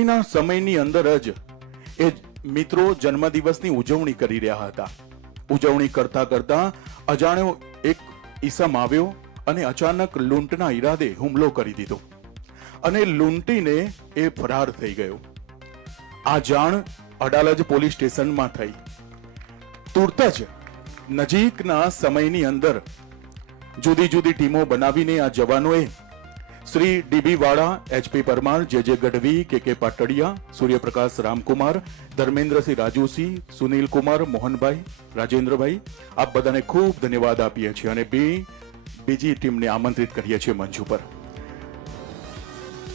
ગણતરીના સમયની અંદર જ એ મિત્રો જન્મદિવસની ઉજવણી કરી રહ્યા હતા. ઉજવણી કરતા કરતા અજાણ્યો એક ઈસમ આવ્યો અને અચાનક લૂંટના ઈરાદે હુમલો કરી દીધો અને લૂંટીને એ ફરાર થઈ ગયો. આ જાણ અડાલજ પોલીસ સ્ટેશનમાં થઈ. તુરત જ નજીકના સમયની અંદર જુદી જુદી ટીમો બનાવીને આ જવાનોએ શ્રી ડીબી વાળા, એચપી પરમાર, જે ગઢવી, કે પાટડિયા, સૂર્યપ્રકાશ રામકુમાર, ધર્મેન્દ્રસિંહ રાજુસિંહ, સુનિલ કુમાર, મોહનભાઈ, રાજેન્દ્રભાઈ, આપ બધાને ખૂબ ધન્યવાદ આપીએ છીએ અને બીજી ટીમને આમંત્રિત કરીએ છીએ મંચ ઉપર.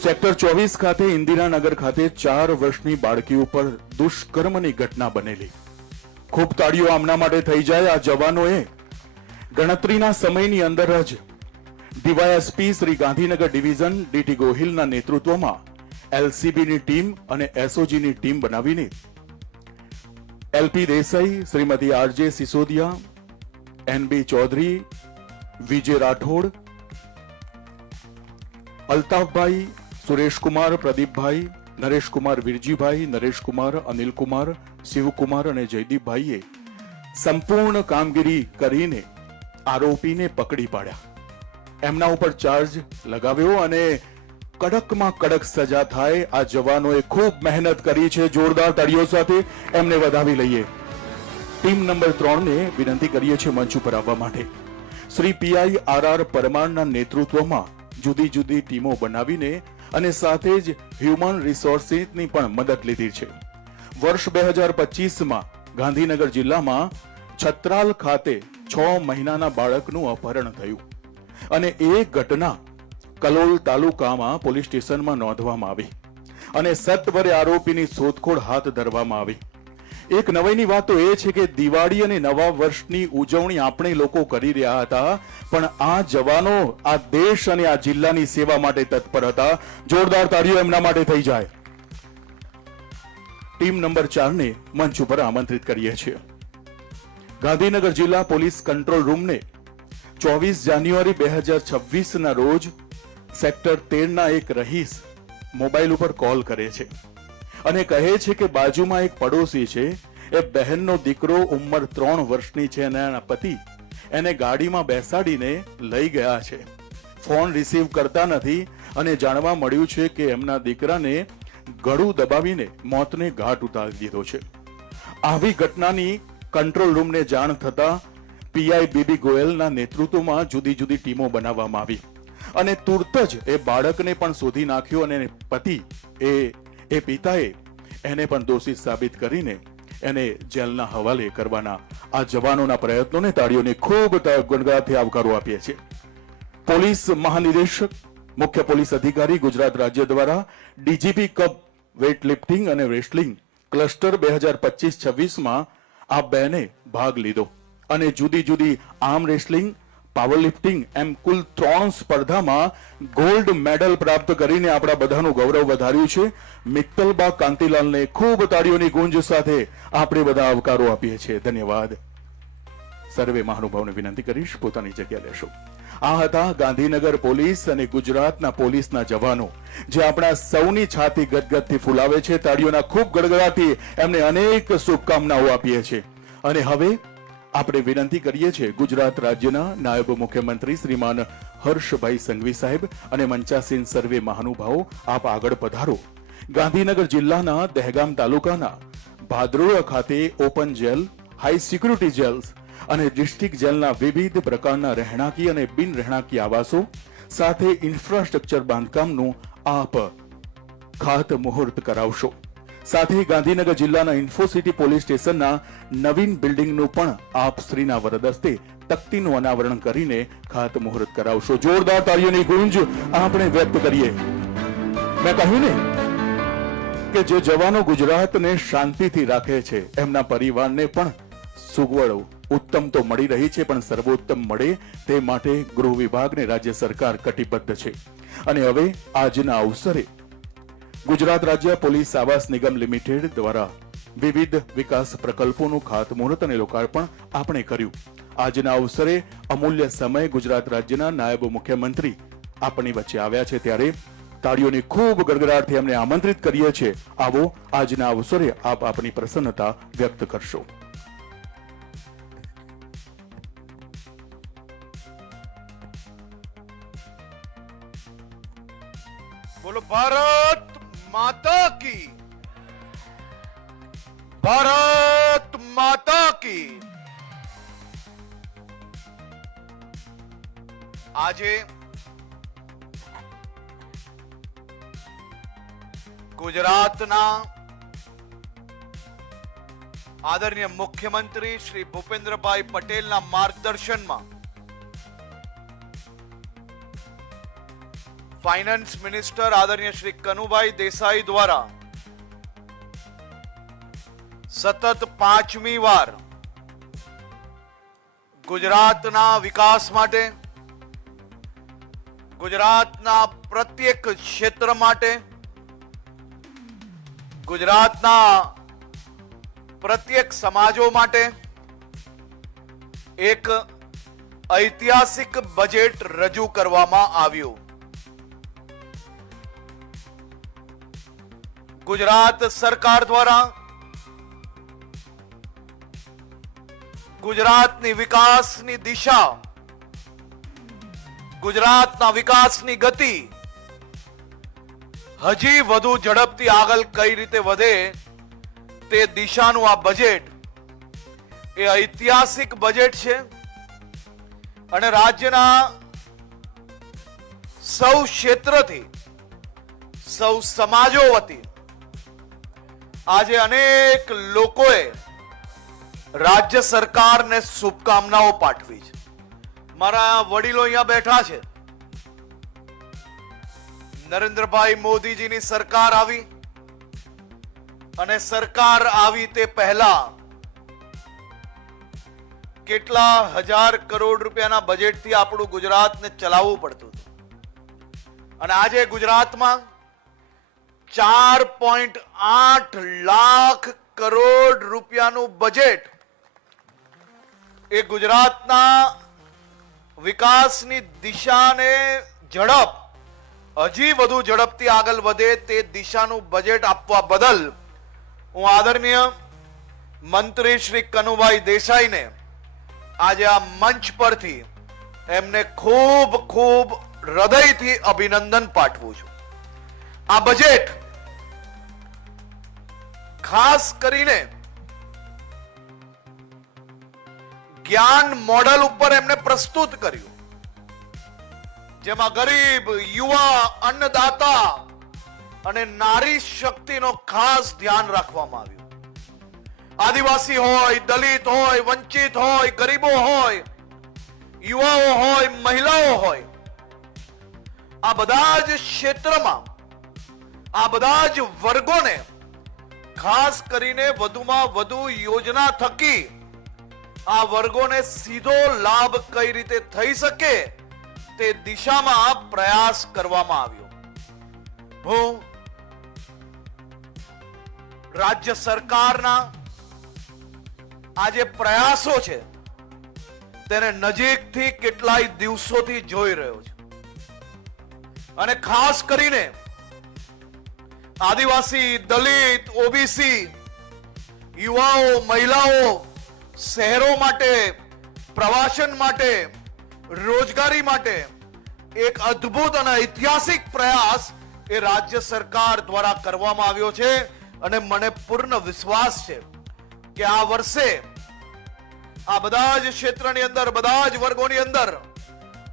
સેક્ટર 24 ખાતે ઇન્દિરાનગર ખાતે 4 વર્ષની બાળકી ઉપર દુષ્કર્મની ઘટના બનેલી. ખૂબ તાળીઓ આમના માટે થઈ જાય. આ જવાનોએ ગણતરીના સમયની અંદર જ DYSP Shri Gandhinagar division DT ગોહિલના નેતૃત્વમાં એલસીબીની ટીમ અને એસઓજીની ટીમ બનાવીને LP Desai, Shrimati RJ Sisodia, NB Chaudhari, Vijay Rathod, Altafbhai, Sureshkumar, Pradeepbhai, Nareshkumar, Virjibhai, Nareshkumar, Anilkumar, Shivkumar અને જયદીપભાઈએ સંપૂર્ણ કામગીરી કરીને આરોપીને પકડી પાડ્યા. એમના ઉપર ચાર્જ લગાવ્યો અને કડકમાં કડક સજા થાય આ જવાનોએ ખૂબ મહેનત કરી છે. જોરદાર તાળીઓ સાથે એમને વધાવી લઈએ. ટીમ નંબર 3 ને વિનંતી કરીએ છીએ મંચ ઉપર આવવા માટે. શ્રી પીઆઈ આર પરમારના નેતૃત્વમાં જુદી જુદી ટીમો બનાવીને અને સાથે જ હ્યુમન રિસોર્સિસની પણ મદદ લીધી છે. વર્ષ 2025માં ગાંધીનગર જિલ્લામાં છત્રાલ ખાતે 6 મહિનાના બાળકનું અપહરણ થયું અને એ ઘટના કલોલ તાલુકામાં પોલીસ સ્ટેશનમાં નોંધવામાં આવી અને સત્વરે આરોપીની શોધખોળ હાથ ધરવામાં આવી. એક નવાઈની વાત તો એ છે કે દિવાળી અને નવા વર્ષની ઉજવણી આપણે લોકો કરી રહ્યા હતા, પણ આ જવાનો આ દેશ અને આ જિલ્લાની સેવા માટે તત્પર હતા. જોરદાર તાળીઓ એમના માટે થઈ જાય. ટીમ નંબર 4 ને મંચ ઉપર આમંત્રિત કરીએ છીએ. ગાંધીનગર જિલ્લા પોલીસ કંટ્રોલ રૂમને 24 જાન્યુઆરી 2026 ના રોજ સેક્ટર 13 ના એક રહીશ મોબાઈલ ઉપર કોલ કરે છે અને કહે છે કે બાજુમાં એક પડોશી છે, એ બહેનનો દીકરો ઉંમર 3 વર્ષની છે અને એના પતિ એને ગાડીમાં બેસાડીને લઈ ગયા છે. ફોન રિસીવ કરતા નથી અને જાણવા મળ્યું છે કે એમના દીકરાને ગળું દબાવીને મોતને ઘાટ ઉતારી દીધો છે. આવી ઘટનાની કંટ્રોલ રૂમને જાણ થતા પીઆઈ બીબી ગોયલના નેતૃત્વમાં જુદી જુદી ટીમો બનાવવામાં આવી અને તુરત જ એ બાળકને પણ શોધી નાખ્યો અને પતિ એ પિતાએ એને પણ દોષિત સાબિત કરીને એને જેલના હવાલે કરવાના આ જવાનોના પ્રયત્નોને તાળીઓને ખૂબ ગુણગાનથી આવકારો આપીએ છીએ. પોલીસ મહાનિદેશક, મુખ્ય પોલીસ અધિકારી ગુજરાત રાજ્ય દ્વારા ડીજીપી કપ વેઇટ લિફ્ટિંગ અને રેસલિંગ ક્લસ્ટર 2025-26માં આ બેને ભાગ લીધો અને જુદી જુદી આર્મ રેસલિંગ, પાવર લિફ્ટિંગ એમ કુલ 3 સ્પર્ધામાં ગોલ્ડ મેડલ પ્રાપ્ત કરીને આપણા બધાનું ગૌરવ વધાર્યું છે. મિત્તલબા કાંતિલાલને ખૂબ તાળીઓની ગુંજ સાથે આપણે બધા આવકારો આપીએ છીએ. ધન્યવાદ. સર્વે મહાનુભાવને વિનંતી કરીશ પોતાની જગ્યા લેશો. આ હતા ગાંધીનગર પોલીસ અને ગુજરાતના પોલીસના જવાનો જે આપણા સૌની છાતી ગદગદથી ફૂલાવે છે. તાળીઓના ખૂબ ગડગડાથી એમને અનેક શુભકામનાઓ આપીએ છીએ. અને હવે આપણે વિનંતી કરીએ છીએ ગુજરાત રાજ્યના નાયબ મુખ્યમંત્રી શ્રીમાન હર્ષભાઈ સંઘવી સાહેબ અને મંચાસીન સર્વે મહાનુભાવો આપ આગળ પધારો. ગાંધીનગર જિલ્લાના દહેગામ તાલુકાના ભાદરોડા ખાતે open jail, high security jails અને ડિસ્ટ્રિક્ટ જેલના વિવિધ પ્રકારના રહેણાંકી અને બિન રહેણાંકી આવાસો સાથે ઇન્ફ્રાસ્ટ્રક્ચર બાંધકામનું આપ ખાતમુહૂર્ત કરાવશો. સાથે ગાંધીનગર જિલ્લાના ઇન્ફોસિટી પોલીસ સ્ટેશનના નવીન બિલ્ડિંગનું પણ આપ શ્રીના વરદસ્તે તકતીનું અનાવરણ કરીને ખાતમુહૂર્ત કરાવશો. જોરદાર તાળીઓની ગુંજ આપણે વ્યક્ત કરીએ. મેં કહ્યું ને કે જે જવાનો ગુજરાતને શાંતિથી રાખે છે એમના પરિવારને પણ સુગવડો ઉત્તમ તો મળી રહી છે, પણ સર્વોત્તમ મળે તે માટે ગૃહ વિભાગને રાજ્ય સરકાર કટિબદ્ધ છે. અને હવે આજના અવસરે ગુજરાત રાજ્ય પોલીસ આવાસ નિગમ લિમિટેડ દ્વારા વિવિધ વિકાસ પ્રકલ્પોનું ખાતમુહૂર્ત અને લોકાર્પણ આપણે કર્યું. આજના અવસરે અમૂલ્ય સમય ગુજરાત રાજ્યના નાયબ મુખ્યમંત્રી આપણી વચ્ચે આવ્યા છે, ત્યારે તાળીઓની ખૂબ ગડગડાટથી અમને આમંત્રિત કરીએ છીએ. આવો આજના અવસરે આપ આપની પ્રસન્નતા વ્યક્ત કરશો. બોલો ભારત માતા કી, ભારત માતા કી. આજે ગુજરાતના આદરણીય મુખ્યમંત્રી શ્રી ભૂપેન્દ્રભાઈ પટેલના માર્ગદર્શનમાં ફાઇનાન્સ મિનિસ્ટર આદરણીય શ્રી કનુભાઈ દેસાઈ દ્વારા સતત 5મી વાર ગુજરાતના વિકાસ માટે, ગુજરાતના પ્રત્યેક ક્ષેત્ર માટે, ગુજરાતના પ્રત્યેક સમાજો માટે એક ઐતિહાસિક બજેટ રજૂ કરવામાં આવ્યું. ગુજરાત સરકાર દ્વારા ગુજરાતની વિકાસની દિશા, ગુજરાતના વિકાસની ગતિ હજી વધુ ઝડપથી આગળ કઈ રીતે વધે તે દિશાનું આ બજેટ એ ઐતિહાસિક બજેટ છે. અને રાજ્યના સૌ ક્ષેત્રથી, સૌ સમાજો વતી આજે અનેક લોકોએ રાજ્ય સરકારને શુભકામનાઓ પાઠવી છે. મારા વડીલો અહીંયા બેઠા છે. નરેન્દ્રભાઈ મોદીજીની સરકાર આવી અને સરકાર આવી તે પહેલા કેટલા હજાર કરોડ રૂપિયાના બજેટથી આપણું ગુજરાતને ચલાવવું પડતું હતું. અને આજે ગુજરાતમાં 4.8 લાખ કરોડ રૂપિયાનું બજેટ એ ગુજરાતના વિકાસની દિશાને ઝડપ હજી વધુ ઝડપથી આગળ વધે તે દિશાનું બજેટ આપવા બદલ હું આદરણીય મંત્રી શ્રી કનુભાઈ દેસાઈને આજે આ મંચ પરથી એમને ખૂબ ખૂબ હૃદયથી અભિનંદન પાઠવું છું. આ બજેટ ખાસ કરીને જ્ઞાન મોડલ ઉપર એમને પ્રસ્તુત કર્યું, જેમાં ગરીબ, યુવા, અન્નદાતા અને નારી શક્તિનો ખાસ ધ્યાન રાખવામાં આવ્યું. આદિવાસી હોય, દલિત હોય, વંચિત હોય, ગરીબો હોય, યુવાઓ હોય, મહિલાઓ હોય, આ બધા જ ક્ષેત્રમાં આ બધા જ વર્ગોને ખાસ કરીને વધુમાં વધુ યોજના થકી આ વર્ગોને સીધો લાભ કઈ રીતે થઈ શકે તે દિશામાં પ્રયાસ કરવામાં આવ્યો. હું રાજ્ય સરકારના આ જે પ્રયાસો છે તેને નજીકથી કેટલાય દિવસોથી જોઈ રહ્યો છું. અને ખાસ કરીને આદિવાસી, દલિત, ઓબીસી, યુવાઓ, મહિલાઓ, શહેરો માટે, પ્રવાસન માટે, રોજગારી માટે એક અદ્ભુત અને ઐતિહાસિક પ્રયાસ એ રાજ્ય સરકાર દ્વારા કરવામાં આવ્યો છે. અને મને પૂર્ણ વિશ્વાસ છે કે આ વર્ષે આ બધા જ ક્ષેત્રની અંદર, બધા જ વર્ગોની અંદર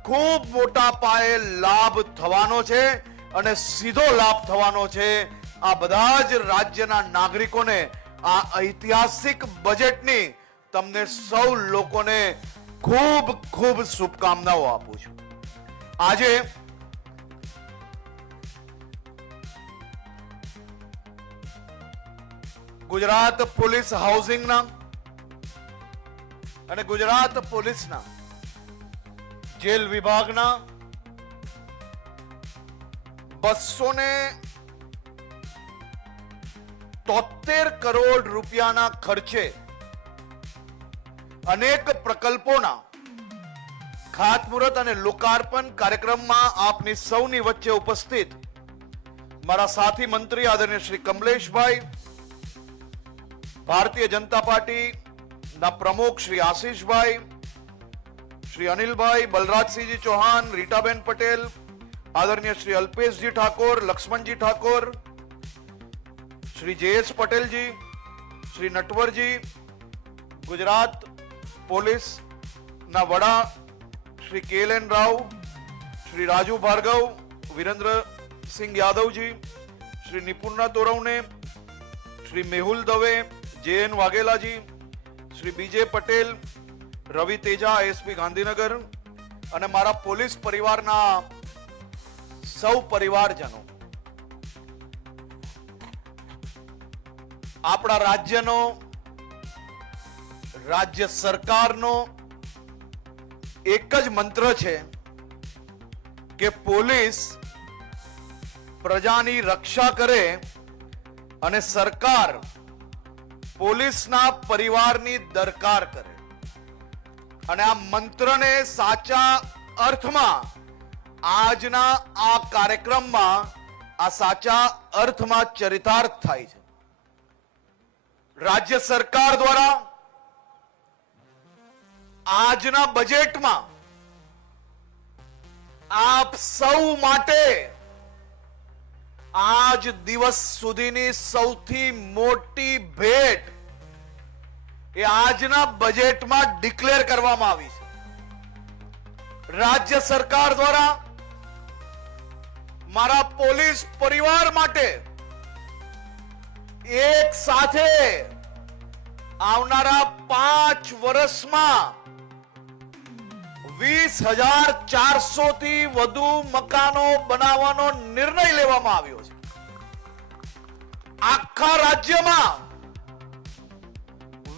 ખૂબ મોટા પાયે લાભ થવાનો છે અને સીધો લાભ થવાનો છે. આ બધા જ રાજ્યના નાગરિકોને આ ઐતિહાસિક બજેટની તમને સૌ લોકોને ખૂબ ખૂબ શુભકામનાઓ આપું છું. આજે ગુજરાત પોલીસ હાઉસિંગના અને ગુજરાત પોલીસના જેલ વિભાગના 273 કરોડ રૂપિયાના ખર્ચે અનેક પ્રકલ્પોના ખાતમુહૂર્ત અને લોકાર્પણ કાર્યક્રમમાં આપની સૌની વચ્ચે ઉપસ્થિત મારા સાથી મંત્રી આદરણીય શ્રી કમલેશભાઈ, ભારતીય જનતા પાર્ટી ના પ્રમુખ શ્રી આશીષભાઈ, શ્રી અનિલભાઈ, બલરાજસિંહજી ચૌહાણ, રીટાબેન પટેલ, આદરણીય શ્રી અલ્પેશજી ઠાકોર, લક્ષ્મણજી ઠાકોર, શ્રી જે.એસ. પટેલજી, શ્રી નટવરજી, ગુજરાત પોલીસ ના વડા શ્રી કે.એલ.એન. રાવ, શ્રી રાજુ ભાર્ગવ, વિરેન્દ્રસિંહ યાદવજી, શ્રી નિપુણના તોરવને, શ્રી મેહુલ દવે, જે.એન. વાઘેલાજી, શ્રી બી.જે. પટેલ, રવિ તેજા, એસપી ગાંધીનગર, અને મારા પોલીસ પરિવારના સૌ પરિવારજનો, આપણા રાજ્યનો, રાજ્ય સરકારનો એક જ મંત્ર છે કે પોલીસ પ્રજાની રક્ષા કરે અને સરકાર પોલીસના પરિવારની દરકાર કરે. અને આ મંત્રને સાચા અર્થમાં આજના આ કાર્યક્રમમાં આ સાચા અર્થમાં ચરિતાર્થ થાય છે. રાજ્ય સરકાર દ્વારા આજના બજેટમાં આપ સૌ માટે આજ દિવસ સુધીની સૌથી મોટી ભેટ એ આજના બજેટમાં ડિક્લેર કરવામાં આવી છે. રાજ્ય સરકાર દ્વારા મારા પોલીસ પરિવાર માટે એક સાથે આવનારા 5 વર્ષમાં 20,400 થી વધુ મકાનો બનાવવાનો નિર્ણય લેવામાં આવ્યો છે. આખા રાજ્યમાં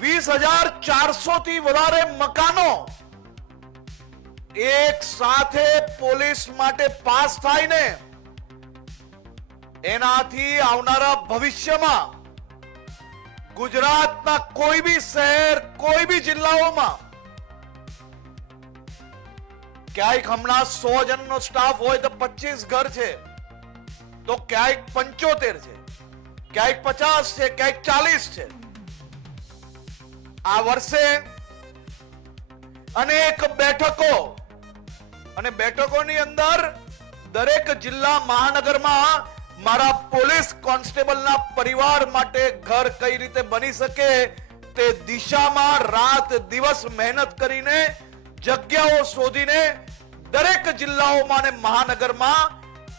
20,400 થી વધારે મકાનો એક સાથે પોલીસ માટે પાસ થાય ને એનાથી આવનારા ભવિષ્યમાં ગુજરાતના કોઈ બી શહેર, કોઈ બી જિલ્લાઓમાં ક્યાંક હમણાં 100 જણનો સ્ટાફ હોય તો 25 ઘર છે, તો ક્યાંક 75 છે, ક્યાંક 50 છે, ક્યાંક 40 છે. આ વર્ષે અનેક બેઠકો અને બેઠકોની અંદર દરેક જિલ્લા મહાનગરમાં મારા પોલીસ કોન્સ્ટેબલના પરિવાર માટે ઘર કઈ રીતે બની શકે તે દિશામાં રાત દિવસ મહેનત કરીને જગ્યાઓ શોધીને દરેક જિલ્લાઓમાં અને મહાનગરમાં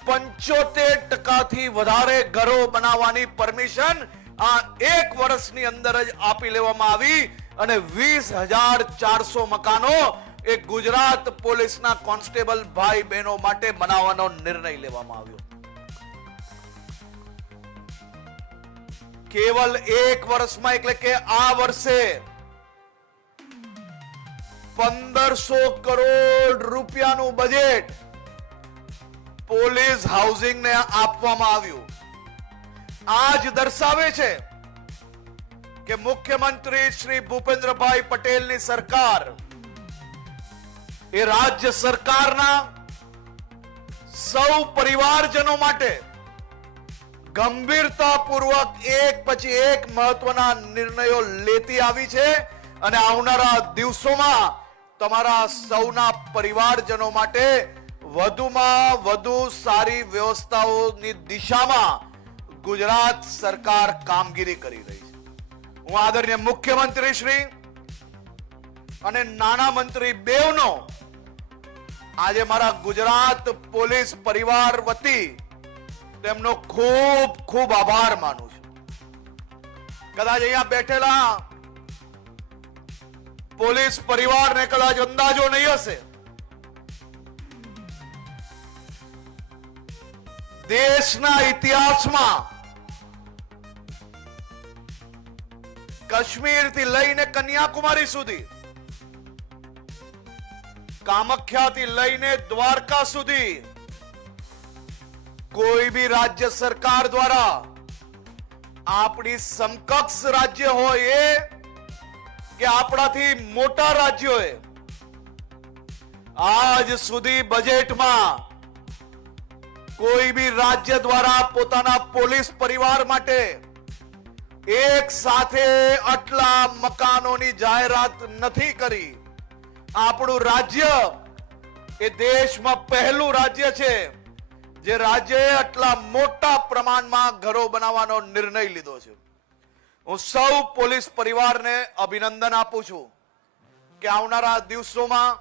75% થી વધારે ઘરો બનાવવાની પરમિશન આ 1 વર્ષની અંદર જ આપી લેવામાં આવી અને 20,400 મકાનો એ ગુજરાત પોલીસના કોન્સ્ટેબલ ભાઈ બહેનો માટે બનાવવાનો નિર્ણય લેવામાં આવ્યો. કેવલ 1 વર્ષમાં, એટલે કે આ વર્ષે 1,500 કરોડ રૂપિયાનું બજેટ પોલીસ હાઉસિંગને આપવામાં આવ્યું. આ જ દર્શાવે છે કે મુખ્યમંત્રી શ્રી ભૂપેન્દ્રભાઈ પટેલની સરકાર એ રાજ્ય સરકારના સૌ પરિવારજનો માટે ગંભીરતાપૂર્વક એક પછી એક મહત્વના નિર્ણયો લેતી આવી છે અને આવનારા દિવસોમાં તમારા સૌના પરિવારજનો માટે વધુમાં વધુ સારી વ્યવસ્થાઓની દિશામાં ગુજરાત સરકાર કામગીરી કરી રહી છે. હું આદરણીય મુખ્યમંત્રી શ્રી અને નાણા મંત્રી બેવનો આજે મારા ગુજરાત પોલીસ પરિવાર વતી તેમનો ખૂબ ખૂબ આભાર માનું છું. કદાચ અહીંયા બેઠેલા પોલીસ પરિવારને કદાચ અંદાજો નહીં હશે, દેશના ઇતિહાસમાં કાશ્મીરથી લઈને કન્યાકુમારી સુધી, કામખ્યાથી લઈને દ્વારકા સુધી કોઈ બી રાજ્ય સરકાર દ્વારા આપણી સમકક્ષ રાજ્ય હોય એ કે આપણાથી મોટા રાજ્યોએ આજ સુધી બજેટમાં કોઈ બી રાજ્ય દ્વારા પોતાના પોલીસ પરિવાર માટે એક સાથે આટલા મકાનોની જાહેરાત નથી કરી. આપણું રાજ્ય એ દેશમાં પહેલું રાજ્ય છે જે રાજ્યએ આટલા મોટા પ્રમાણમાં ઘરો બનાવવાનો નિર્ણય લીધો છે. હું સૌ પોલીસ પરિવારને અભિનંદન આપું છું કે આવનારા દિવસોમાં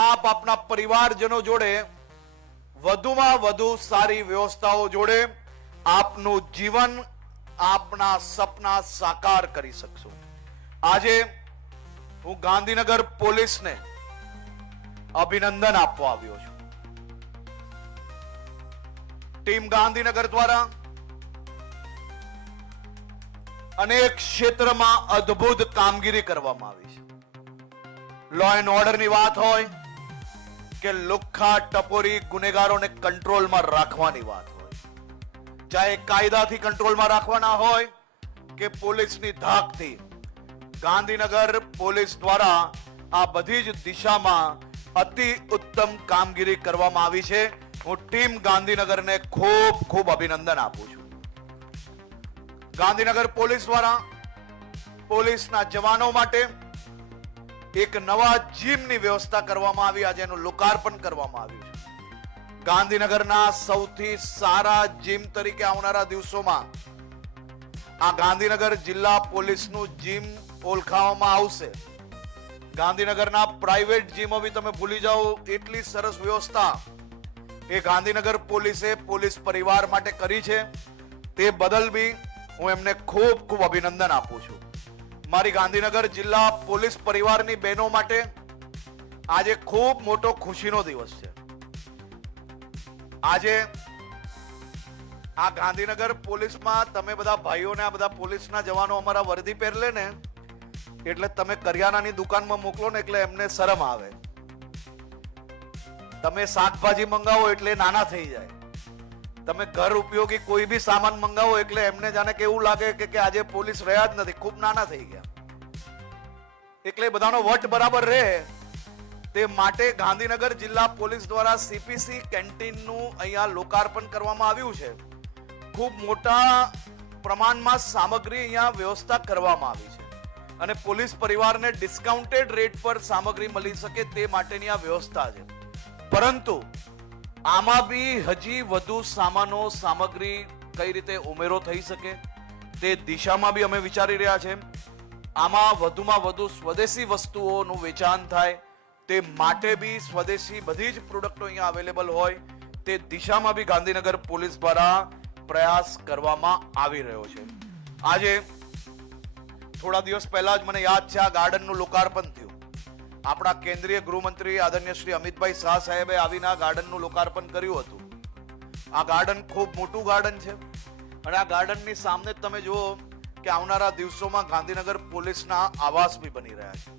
આપ આપના પરિવારજનો જોડે વધુમાં વધુ સારી વ્યવસ્થાઓ જોડે આપનું જીવન, આપના સપના સાકાર કરી શકશો. આજે હું ગાંધીનગર પોલીસને અભિનંદન આપવા આવ્યો છું. ટીમ ગાંધીનગર દ્વારા અનેક ક્ષેત્રમાં અદ્ભુત કામગીરી કરવામાં આવી છે. લો એન્ડ ઓર્ડરની વાત હોય કે લુખ્ખા ટપોરી ગુનેગારોને કંટ્રોલમાં રાખવાની વાત હોય, ચાહે કાયદાથી કંટ્રોલમાં રાખવાના હોય કે પોલીસની ધાકથી, ગાંધીનગર પોલીસ દ્વારા આ બધી જ દિશામાં અતિ ઉત્તમ કામગીરી કરવામાં આવી છે. હું ટીમ ગાંધીનગરને ખૂબ ખૂબ અભિનંદન આપું છું. ગાંધીનગર પોલીસ દ્વારા પોલીસના જવાનો માટે એક નવા જીમની વ્યવસ્થા કરવામાં આવી. આજે એનું લોકાર્પણ કરવામાં આવ્યું છે. ગાંધીનગરના સૌથી સારા જીમ તરીકે આવનારા દિવસોમાં આ ગાંધીનગર જિલ્લા પોલીસનું જીમ ઓળખાવામાં આવશે. ગાંધીનગરના પ્રાઇવેટ જીમો બી તમે ભૂલી જાઓ, એટલી સરસ વ્યવસ્થા એ ગાંધીનગર પોલીસે પોલીસ પરિવાર માટે કરી છે. તે બદલ બી હું એમને ખૂબ ખૂબ અભિનંદન આપું છું. મારી ગાંધીનગર જિલ્લા પોલીસ પરિવારની બહેનો માટે આજે ખૂબ મોટો ખુશીનો દિવસ છે. આજે આ ગાંધીનગર પોલીસમાં તમે બધા ભાઈઓને આ બધા પોલીસના જવાનો અમારા વર્દી પહેરલે ને એટલે તમે કરિયાણાની દુકાનમાં મોકલો ને એટલે એમને શરમ આવે. તમે શાકભાજી મંગાવો એટલે નાના થઈ જાય. તમે ઘર ઉપયોગી કોઈ બી સામાન મંગાવો એટલે એમને જાણે કે એવું લાગે કે આજે પોલીસ રહ્યા જ નથી, ખૂબ નાના થઈ ગયા. એટલે બધાનો વટ બરાબર રહે તે માટે ગાંધીનગર જિલ્લા પોલીસ દ્વારા સીપીસી કેન્ટીનનું અહીંયા લોકાર્પણ કરવામાં આવ્યું છે. ખૂબ મોટા પ્રમાણમાં સામગ્રી અહીંયા વ્યવસ્થા કરવામાં આવી છે અને પોલીસ પરિવારને ડિસ્કાઉન્ટેડ રેટ પર સામગ્રી મળી શકે તે માટેની આ વ્યવસ્થા છે. પરંતુ આમાં બી હજી વધુ સામગ્રી કઈ રીતે ઉમેરો થઈ શકે તે દિશામાં બી અમે વિચારી રહ્યા છે. આમાં વધુમાં વધુ સ્વદેશી વસ્તુઓનું વેચાણ થાય તે માટે બી સ્વદેશી બધી જ પ્રોડક્ટો અહીંયા અવેલેબલ હોય તે દિશામાં બી ગાંધીનગર પોલીસ દ્વારા પ્રયાસ કરવામાં આવી રહ્યો છે. આજે થોડા દિવસ પહેલા જ મને યાદ છે આ ગાર્ડનનું લોકાર્પણ થયું. આપણા કેન્દ્રીય ગૃહમંત્રી આદરણીય શ્રી અમિતભાઈ શાહ સાહેબે આવીને આ ગાર્ડનનું લોકાર્પણ કર્યું હતું. આ ગાર્ડન ખૂબ મોટું ગાર્ડન છે અને આ ગાર્ડનની સામે તમે જુઓ કે આવનારા દિવસોમાં ગાંધીનગર પોલીસના આવાસ બી બની રહ્યા છે.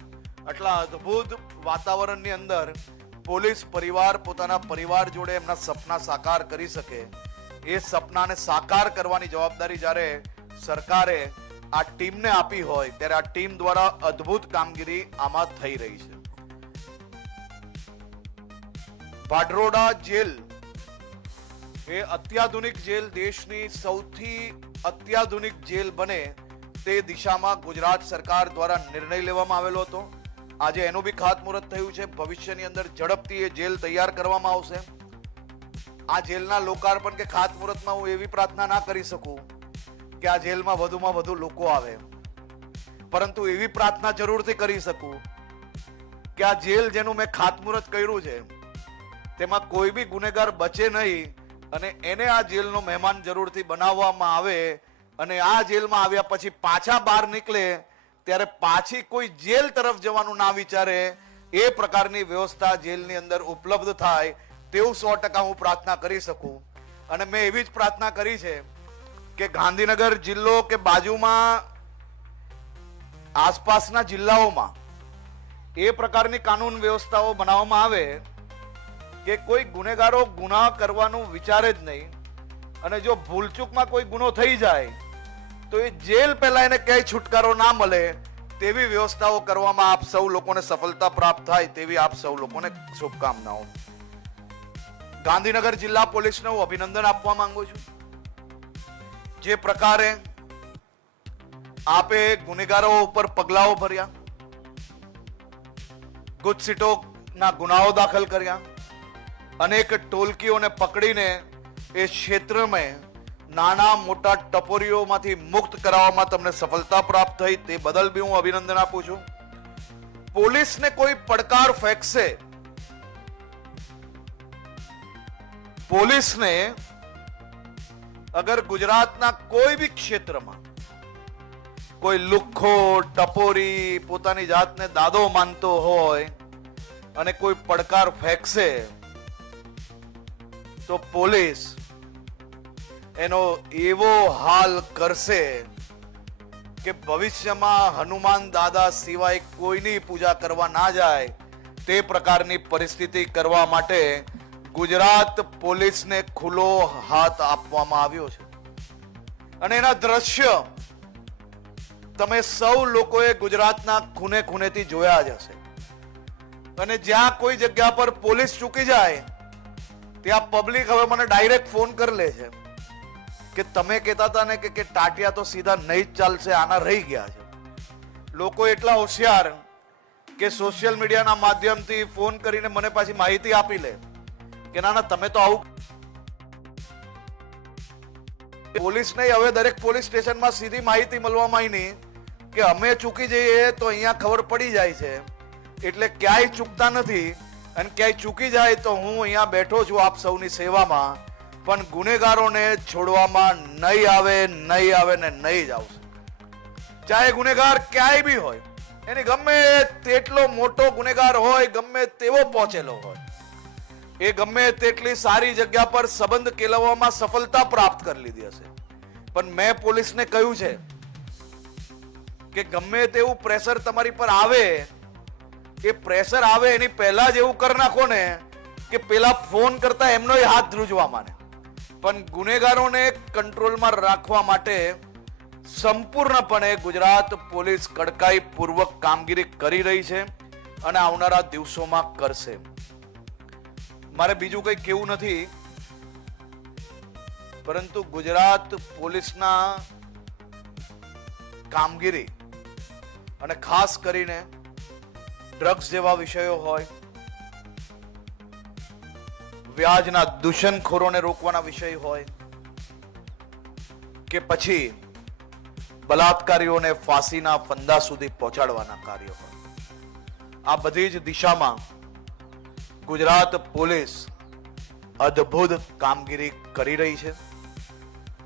આટલા અદ્ભુત વાતાવરણની અંદર પોલીસ પરિવાર પોતાના પરિવાર જોડે એમના સપના સાકાર કરી શકે, એ સપનાને સાકાર કરવાની જવાબદારી જ્યારે સરકારે આ ટીમને આપી હોય ત્યારે આ ટીમ દ્વારા અદ્ભુત કામગીરી આમાં થઈ રહી છે. ભાડરોડા જેલ એ અત્યાધુનિક જેલ, દેશની સૌથી અત્યાધુનિક જેલ બને તે દિશામાં ગુજરાત સરકાર દ્વારા નિર્ણય લેવામાં આવેલો હતો. આજે એનું બી ખાતમુહૂર્ત થયું છે. ભવિષ્યની અંદર ઝડપથી એ જેલ તૈયાર કરવામાં આવશે. આ જેલના લોકાર્પણ કે ખાતમુહૂર્તમાં હું એવી પ્રાર્થના ના કરી શકું કે આ જેલમાં વધુમાં વધુ લોકો આવે, પરંતુ એવી પ્રાર્થના જરૂરથી કરી શકું કે આ જેલ જેનું મેં ખાતમુહૂર્ત કર્યું છે તેમાં કોઈ બી ગુનેગાર બચે નહીં અને એને આ જેલનો મહેમાન જરૂરથી બનાવવામાં આવે અને આ જેલમાં આવ્યા પછી પાછા બહાર નીકળે ત્યારે પાછી કોઈ જેલ તરફ જવાનું ના વિચારે એ પ્રકારની વ્યવસ્થા જેલની અંદર ઉપલબ્ધ થાય તેવું 100% હું પ્રાર્થના કરી શકું. અને મેં એવી જ પ્રાર્થના કરી છે કે ગાંધીનગર જિલ્લો કે બાજુમાં આસપાસના જિલ્લાઓમાં એ પ્રકારની કાનૂન વ્યવસ્થાઓ બનાવવામાં આવે કે કોઈ ગુનેગારો ગુનાહ કરવાનું વિચારે જ નહીં અને જો ભૂલચૂકમાં કોઈ ગુનો થઈ જાય તો એ જેલ પહેલા એને ક્યાંય છુટકારો ના મળે તેવી વ્યવસ્થાઓ કરવામાં આપ સૌ લોકોને સફળતા પ્રાપ્ત થાય તેવી આપ સૌ લોકોને શુભકામનાઓ. ગાંધીનગર જિલ્લા પોલીસને હું અભિનંદન આપવા માંગુ છું. જે પ્રકારે આપે ગુનેગારો ઉપર પગલાઓ ભર્યા, ગુજસીટોના ગુનાઓ દાખલ કર્યા, અનેક ટોલકીઓને પકડીને એ ક્ષેત્રમાં નાના મોટા ટપોરીઓમાંથી મુક્ત કરાવવામાં તમને સફળતા પ્રાપ્ત થઈ, તે બદલ બી હું અભિનંદન આપું છું. પોલીસને કોઈ પડકાર ફેંકશે, પોલીસને અગર ગુજરાતના કોઈ બી ક્ષેત્રમાં કોઈ લુખ્ખો ટપોરી પોતાની જાતને દાદો માનતો હોય અને કોઈ પડકાર ફેંકશે તો પોલીસ એનો એવો હાલ કરશે કે ભવિષ્યમાં હનુમાન દાદા સિવાય કોઈની પૂજા કરવા ના જાય તે પ્રકારની પરિસ્થિતિ કરવા માટે ગુજરાત પોલીસને ખુલ્લો હાથ આપવામાં આવ્યો છે. અને એના દ્રશ્ય તમે સૌ લોકોએ ગુજરાતના ખૂણે ખૂણેથી જોયા જ હશે. અને જ્યાં કોઈ જગ્યા પર પોલીસ ચૂકી જાય ત્યાં પબ્લિક હવે મને ડાયરેક્ટ ફોન કરી લે છે કે તમે કહેતા હતા ને કે ટાટિયા તો સીધા નહીં જ ચાલશે, આના રહી ગયા છે. લોકો એટલા હોશિયાર કે સોશિયલ મીડિયાના માધ્યમથી ફોન કરીને મને પાછી માહિતી આપી લે કે ના તમે તો આવું. પોલીસ નહીં, હવે દરેક પોલીસ સ્ટેશનમાં સીધી માહિતી મળવામાં આવી નહીં કે અમે ચૂકી જઈએ તો અહીંયા ખબર પડી જાય છે, એટલે ક્યાંય ચૂકતા નથી. અને ક્યાંય ચૂકી જાય તો હું અહીંયા બેઠો છું આપ સૌની સેવામાં, પણ ગુનેગારોને છોડવામાં નહીં આવે ને નહીં જ આવશે. ચાહે ગુનેગાર ક્યાંય બી હોય, એની ગમે તેટલો મોટો ગુનેગાર હોય, ગમે તેવો પહોંચેલો હોય, એ ગમે તેટલી સારી જગ્યા પર સંબંધ કેળવવામાં સફળતા પ્રાપ્ત કરી લીધી હશે, પણ મેં પોલીસને કહ્યું છે કે ગમે તેવું પ્રેશર તમારી પર આવે, એ પ્રેશર આવે એની પહેલા જ એવું કરી નાખો ને કે પેલા ફોન કરતા એમનો હાથ ધ્રુજવા માંડે. પણ ગુનેગારોને કંટ્રોલમાં રાખવા માટે સંપૂર્ણપણે ગુજરાત પોલીસ કડકાઈ પૂર્વક કામગીરી કરી રહી છે અને આવનારા દિવસોમાં કરશે. મારે બીજું કંઈ કહેવું નથી, પરંતુ ગુજરાત પોલીસના કામગીરી અને ખાસ કરીને ડ્રગ્સ જેવા વિષયો હોય, વ્યાજના દૂષણખોરોને રોકવાના વિષય હોય કે પછી બલાત્કારીઓને ફાંસીના ફંદા સુધી પહોંચાડવાના કાર્યો હોય, આ બધી જ દિશામાં ગુજરાત પોલીસ અદ્ભુત કામગીરી કરી રહી છે.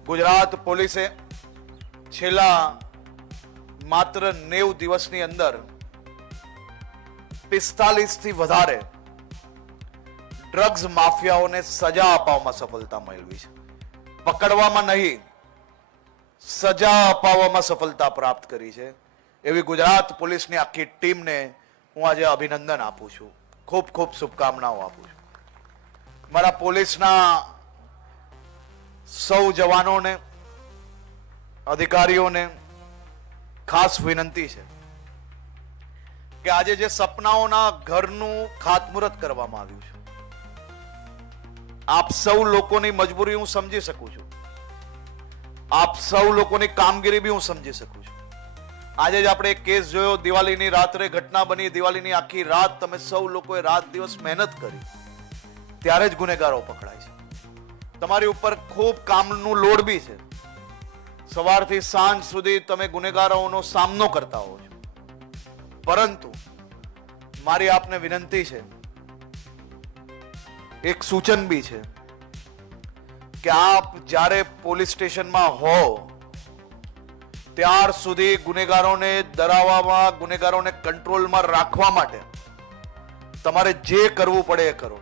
ગુજરાત પોલીસે છેલ્લા માત્ર 90 દિવસની અંદર 45 થી વધારે ડ્રગ્સ માફિયાઓને સજા અપાવવામાં સફળતા મેળવી છે. પકડવામાં નહીં, સજા અપાવવામાં સફળતા પ્રાપ્ત કરી છે. એવી ગુજરાત પોલીસની આખી ટીમને હું આજે અભિનંદન આપું છું, ખૂબ ખૂબ શુભકામનાઓ આપું છું. મારા પોલીસના સૌ જવાનોને, અધિકારીઓને ખાસ વિનંતી છે કે આજે જે સપનાઓના ઘરનું ખાતમુહૂર્ત કરવામાં આવ્યું છે, આપ સૌ લોકોની મજબૂરી હું સમજી શકું છું, આપ સૌ લોકોની કામગીરી બી હું સમજી શકું છું. આજે જ આપણે એક કેસ જોયો, દિવાળીની રાત્રે ઘટના બની, દિવાળીની આખી રાત તમે સૌ લોકોએ રાત દિવસ મહેનત કરી, ત્યારે જ ગુનેગારો પકડાય છે. તમારી ઉપર ખૂબ કામનું લોડ બી છે, સવારથી સાંજ સુધી તમે ગુનેગારોનો સામનો કરતા હો છો, પરંતુ મારી આપને વિનંતી છે, એક સૂચન બી છે કે આપ જ્યારે પોલીસ સ્ટેશનમાં હો ત્યાર સુધી ગુનેગારોને ડરાવવામાં, ગુનેગારોને કંટ્રોલમાં રાખવા માટે તમારે જે કરવું પડે એ કરો,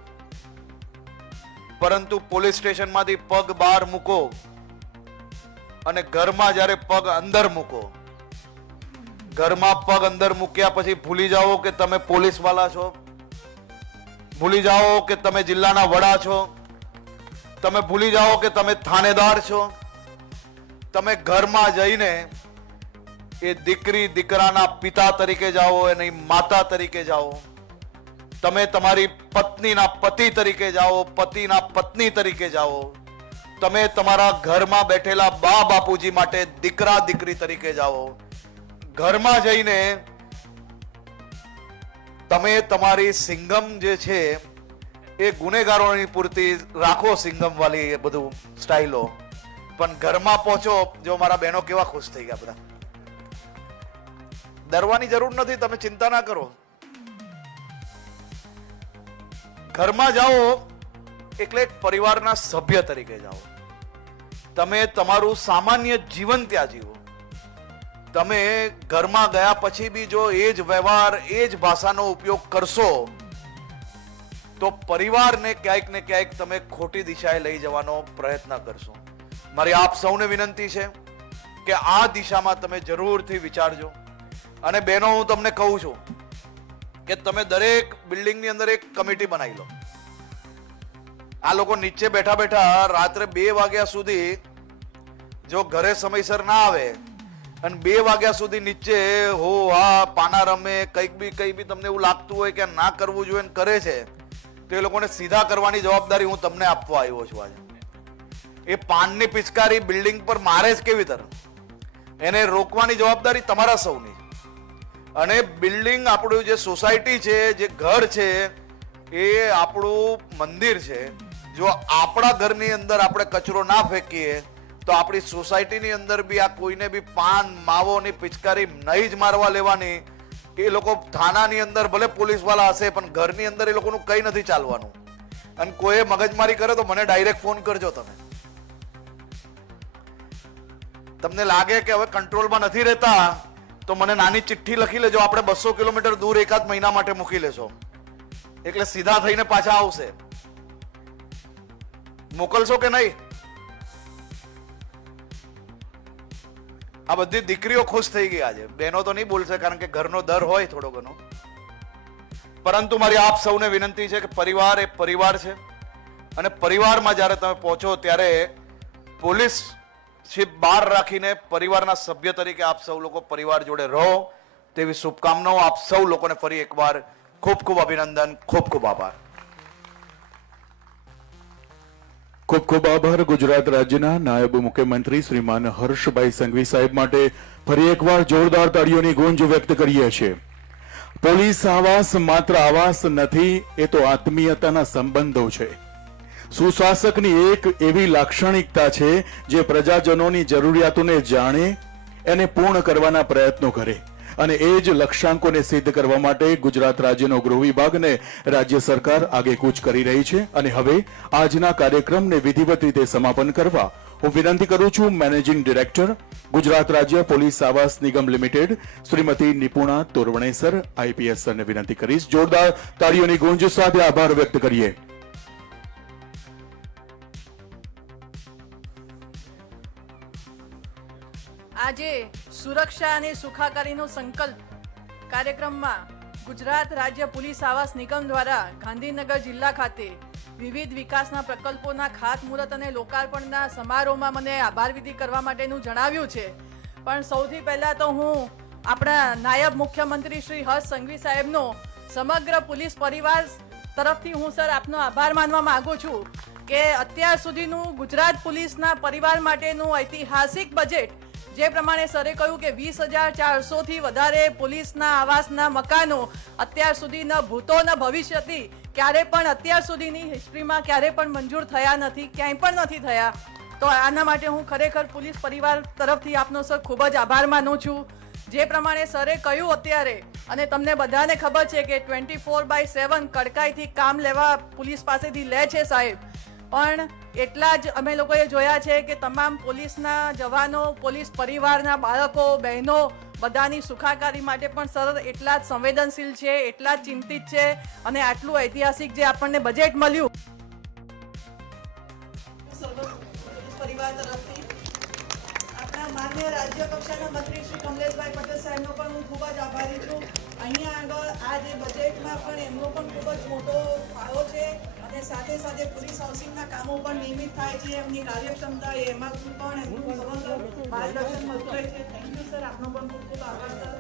પરંતુ પોલીસ સ્ટેશનમાંથી પગ બહાર મૂકો અને ઘરમાં જ્યારે પગ અંદર મૂકો, ઘરમાં પગ અંદર મૂક્યા પછી ભૂલી જાઓ કે તમે પોલીસ વાળા છો, ભૂલી જાઓ કે તમે જિલ્લાના વડા છો, તમે ભૂલી જાઓ કે તમે થાનેદાર છો. તમે ઘરમાં જઈને એ દીકરી દીકરાના પિતા તરીકે જાઓ, એની માતા તરીકે જાઓ, તમે તમારી પત્નીના પતિ તરીકે જાઓ, પતિના પત્ની તરીકે જાઓ, તમે તમારા ઘરમાં બેઠેલા બા બાપુજી માટે દીકરા દીકરી તરીકે જાઓ, ઘરમાં જઈને તમે તમારી સિંગમ જે છે એ ગુનેગારોની પૂરતી રાખો, સિંગમ વાળી એ બધું સ્ટાઇલો, પણ ઘરમાં પહોંચો. જો મારા બહેનો કેવા ખુશ થઈ ગયા બધા. ડરવાની જરૂર નથી, તમે ચિંતા ના કરો. ઘરમાં જાઓ એટલે એક પરિવારના સભ્ય તરીકે જાઓ. તમે તમારું સામાન્ય જીવન ત્યાં જીવો. તમે ઘરમાં ગયા પછી બી જો એ જ વ્યવહાર, એ જ ભાષાનો ઉપયોગ કરશો તો પરિવારને ક્યાંક ને ક્યાંક તમે ખોટી દિશાએ લઈ જવાનો પ્રયત્ન કરશો. મારી આપ સૌને વિનંતી છે કે આ દિશામાં તમે જરૂરથી વિચારજો. અને બહેનો, હું તમને કહું છું કે તમે દરેક બિલ્ડિંગની અંદર એક કમિટી બનાવી લો. આ લોકો નીચે બેઠા બેઠા રાત્રે 2 વાગ્યા સુધી જો ઘરે સમયસર ના આવે અને 2 વાગ્યા સુધી નીચે હો હા પાના રમે, કંઈ બી તમને એવું લાગતું હોય કે ના કરવું જોઈએ કરે છે, તો એ લોકોને સીધા કરવાની જવાબદારી હું તમને આપવા આવ્યો છું આજે. એ પાનની પિચકારી બિલ્ડિંગ પર મારે જ કેવી તરફ, એને રોકવાની જવાબદારી તમારા સૌની. અને બિલ્ડિંગ આપણું જે સોસાયટી છે, જે ઘર છે, એ આપણું મંદિર છે. જો આપણા ઘરની અંદર આપણે કચરો ના ફેંકીએ તો આપણી સોસાયટીની અંદર બી આ કોઈને બી પાન માવોની પિચકારી નહીં જ મારવા લેવાની. એ લોકો થાનાની અંદર ભલે પોલીસ વાળા હશે પણ ઘરની અંદર એ લોકોનું કઈ નથી ચાલવાનું. અને કોઈ મગજમારી કરે તો મને ડાયરેક્ટ ફોન કરજો. તમને લાગે કે હવે કંટ્રોલમાં નથી રહેતા તો મને નાની ચિઠ્ઠી લખી લેજો. આપણે 200 કિલોમીટર દૂર એકાદ મહિના માટે મૂકી લેશો એટલે સીધા થઈને પાછા આવશે. મોકલશો કે નહીં? આ બધી દીકરીઓ ખુશ થઈ ગઈ આજે. બહેનો તો નહીં બોલશે કારણ કે ઘરનો દર હોય થોડો ઘણો, પરંતુ મારી આપ સૌને વિનંતી છે કે પરિવાર એ પરિવાર છે. અને પરિવારમાં જ્યારે તમે પહોંચો ત્યારે પોલીસ બહાર રાખીને પરિવારના સભ્ય તરીકે આપ સૌ લોકો પરિવાર જોડે રહો તેવી શુભકામનાઓ. આપ સૌ લોકોને ફરી એકવાર ખૂબ ખૂબ અભિનંદન, ખૂબ ખૂબ આભાર. ખૂબ ખૂબ આભાર. ગુજરાત રાજ્યના નાયબ મુખ્યમંત્રી શ્રીમાન હર્ષભાઈ સંઘવી સાહેબ માટે ફરી એકવાર જોરદાર તાળીઓની ગુંજ વ્યક્ત કરીએ છીએ. પોલીસ આવાસ માત્ર આવાસ નથી, એ તો આત્મીયતાના સંબંધો છે. સુશાસકની એક એવી લાક્ષણિકતા છે જે પ્રજાજનોની જરૂરિયાતોને જાણે, એને પૂર્ણ કરવાના પ્રયત્નો કરે. અને એ જ લક્ષ્યાંકોને સિદ્ધ કરવા માટે ગુજરાત રાજ્યનો ગૃહ વિભાગને રાજ્ય સરકાર આગેકૂચ કરી રહી છે. અને હવે આજના કાર્યક્રમને વિધિવત રીતે સમાપન કરવા હું વિનંતી કરું છું મેનેજિંગ ડિરેક્ટર ગુજરાત રાજ્ય પોલીસ આવાસ નિગમ લિમિટેડ શ્રીમતી નિપુણા તોરવણેસર આઈપીએસ સરને વિનંતી કરીશ. જોરદાર તાળીઓની ગુંજ સાથે આભાર વ્યક્ત કરીએ. આજે સુરક્ષા અને સુખાકારીનો સંકલ્પ કાર્યક્રમમાં ગુજરાત રાજ્ય પોલીસ આવાસ નિગમ દ્વારા ગાંધીનગર જિલ્લા ખાતે વિવિધ વિકાસના પ્રકલ્પોના ખાતમુહૂર્ત અને લોકાર્પણના સમારોહમાં મને આભાર વિધિ કરવા માટેનું જણાવ્યું છે. પણ સૌથી પહેલા તો હું આપણા નાયબ મુખ્યમંત્રી શ્રી હર્ષ સંઘવી સાહેબનો સમગ્ર પોલીસ પરિવાર તરફથી હું સર આપનો આભાર માનવા માંગુ છું કે અત્યાર સુધીનું ગુજરાત પોલીસના પરિવાર માટેનું ઐતિહાસિક બજેટ, જે પ્રમાણે સરે કહ્યું કે 20,400થી વધારે પોલીસના આવાસના મકાનો અત્યાર સુધી ન ભૂતો ન ભવિષ્યથી ક્યારે પણ અત્યાર સુધીની હિસ્ટ્રીમાં ક્યારે પણ મંજૂર થયા નથી, ક્યાંય પણ નથી થયા. તો આના માટે હું ખરેખર પોલીસ પરિવાર તરફથી આપનો સર ખૂબ જ આભાર માનું છું. જે પ્રમાણે સરે કહ્યું અત્યારે, અને તમને બધાને ખબર છે કે 24/7 કડકાઈથી કામ લેવા પોલીસ પાસેથી લે છે સાહેબ, પણ એટલા જ અમે લોકોએ જોયા છે કે તમામ પોલીસના જવાનો, પોલીસ પરિવારના બાળકો, બહેનો બધાની સુખાકારી માટે પણ સર એટલા જ સંવેદનશીલ છે, એટલા જ ચિંતિત છે. અને આટલું ઐતિહાસિક જે આપણને બજેટ મળ્યું પરિવાર તરફથી આપણા માન્ય રાજ્ય કક્ષાના મંત્રી શ્રી કમલેશભાઈ પટેલ સાહેબનો પણ હું ખૂબ જ આભારી છું. અહીંયા આગળ આ જે બજેટમાં પણ એમનો પણ ખૂબ જ મોટો ફાળો છે. અને સાથે સાથે પોલીસ હાઉસિંગના કામો પણ નિયમિત થાય છે. એમની કાર્યક્ષમતા એમાં પણ એમનું સમગ્ર માર્ગદર્શન મળતું રહે છે. થેન્ક યુ સર, આપનો પણ ખૂબ ખૂબ આભાર સર.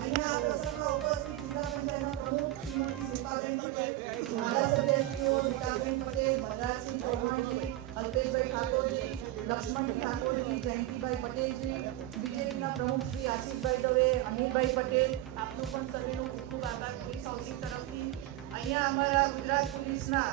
અહીંયા આ પ્રસંગમાં ઉપસ્થિત જિલ્લા પંચાયતના પ્રમુખ શ્રીમતી શિલ્પાબેન પટેલ, ધારાસભ્યશ્રીઓ રીટાબેન પટેલ, મનરાજસિંહ ચૌહાણજી, અલ્પેશભાઈ ઠાકોરજી, લક્ષ્મણજી ઠાકોરજી, જયંતિભાઈ પટેલજી, બીજેપીના પ્રમુખ શ્રી આશિષભાઈ દવે, અનિલભાઈ પટેલ, આપનો પણ સર્વેનો ખૂબ ખૂબ આભાર પોલીસ હાઉસિંગ તરફથી. અહીંયા અમારા ગુજરાત પોલીસના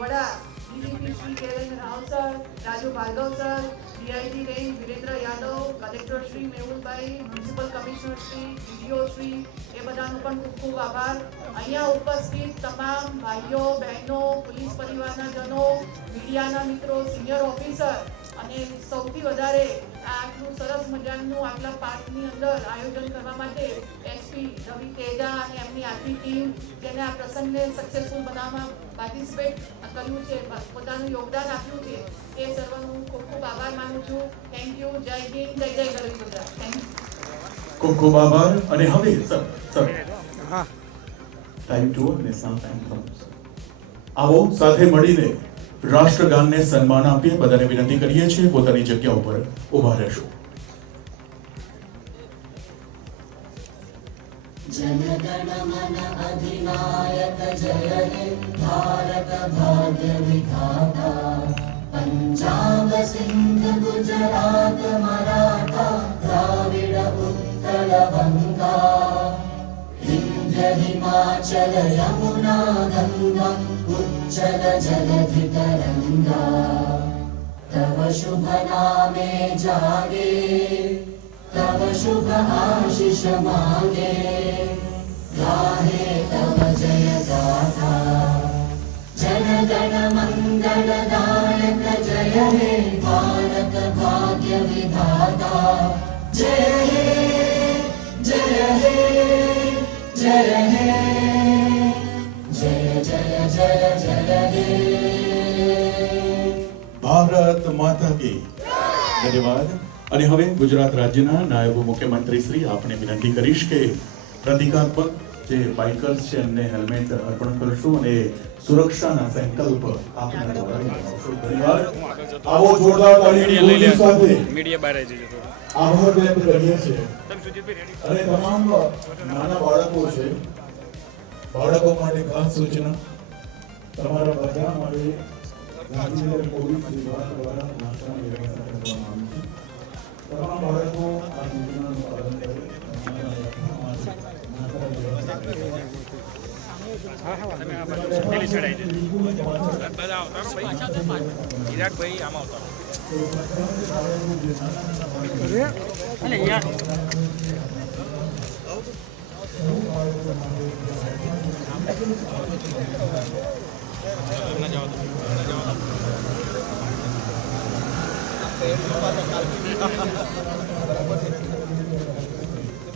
વડા DGP Shri KN Rao sir, Raju Bhargav sir, DIG range Virendra Yadav, collector Shri Mehulbhai, municipal commissioner Shri, DDO Shri, એ બધાનો પણ ખૂબ ખૂબ આભાર. અહીંયા ઉપસ્થિત તમામ ભાઈઓ બહેનો, પોલીસ પરિવારના જનો, મીડિયાના મિત્રો, સિનિયર ઓફિસર અને સૌથી વધારે આટલું સરસ મજાનું આટલા પાર્કની અંદર આયોજન કરવા માટે એસપી રવિ તેજા અને એમની આખી ટીમ જેને આ પ્રસંગને સક્સેસફુલ બનાવવામાં પાર્ટિસિપેટ કર્યું છે, પોતાનું યોગદાન આપ્યું છે, એ સર્વનો હું ખૂબ ખૂબ આભાર માનું છું. Thank you. જય હિન્દ, જય જય ગરવી ગુજરાત. Thank you. ખૂબ ખૂબ આભાર. અને હવે sir time to national anthem. આવો સાથે મળીને રાષ્ટ્રગાનને સન્માન આપીએ. બધાને વિનંતી કરીએ છીએ પોતાની જગ્યા ઉપર ઊભા રહેશો. जनगण मन अधिनायक जय हे भारत भाग्य विधाता पंजाब सिंध गुजरात मराठा द्राविड उत्कल बंगा विंध्य हिमाचल यमुना गंगा उच्चल जलधि तरंगा तव शुभ नामे जागे तव शुभ आशीष मांगे गाहे तव जय गाथा जन गण मंगल दायक जय हे भारत भाग्य विधाता जय हे जय हे जय हे जय जय जय जय हे ભારત માતા કી ધન્યવાદ. અને હવે ગુજરાત રાજ્યના નાયબ મુખ્યમંત્રી શ્રી આપને વિનંતી કરીશ કે પ્રતિકાત્મક જે બાઇકર્સ છે એમને હેલ્મેટ અર્પણ કરશું અને સુરક્ષાના સંકલ્પ આપના દ્વારા જણાવશો. ધન્યવાદ. આવો જોરદાર તાળીઓની સાથે મીડિયા બહાર આવી જજો થોડું. આભાર વ્યક્ત કરીએ છીએ. તમે સુજીતભાઈ રેડી અને તમામ નાના બાળકો છે, બાળકો માટે ખાસ સૂચના તમારા બધા માટે ગાંધીનગર પોલીસ વિભાગ દ્વારા નાસ્તાની વ્યવસ્થા કરવામાં આવી છે. તમામ બાળકો આ સૂચનાનું પાલન કરે. તમે આ બાજુ પેલી સાઈડ આવી જજો. બધા આવતારો ભાઈ વિરાટભાઈ આમાં આવતારો. અલે યાર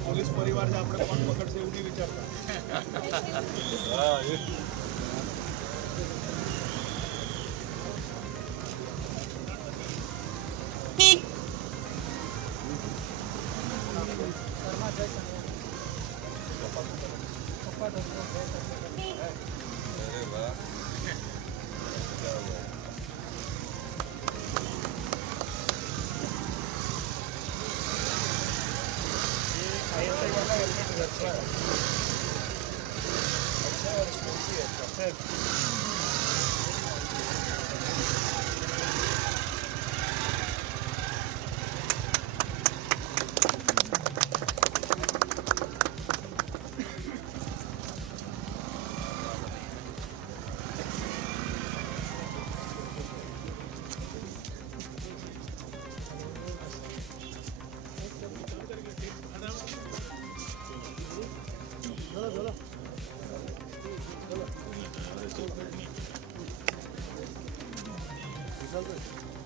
પોલીસ પરિવાર આપણે કોણ પકડશે એવું નહીં વિચારતા. Gracias.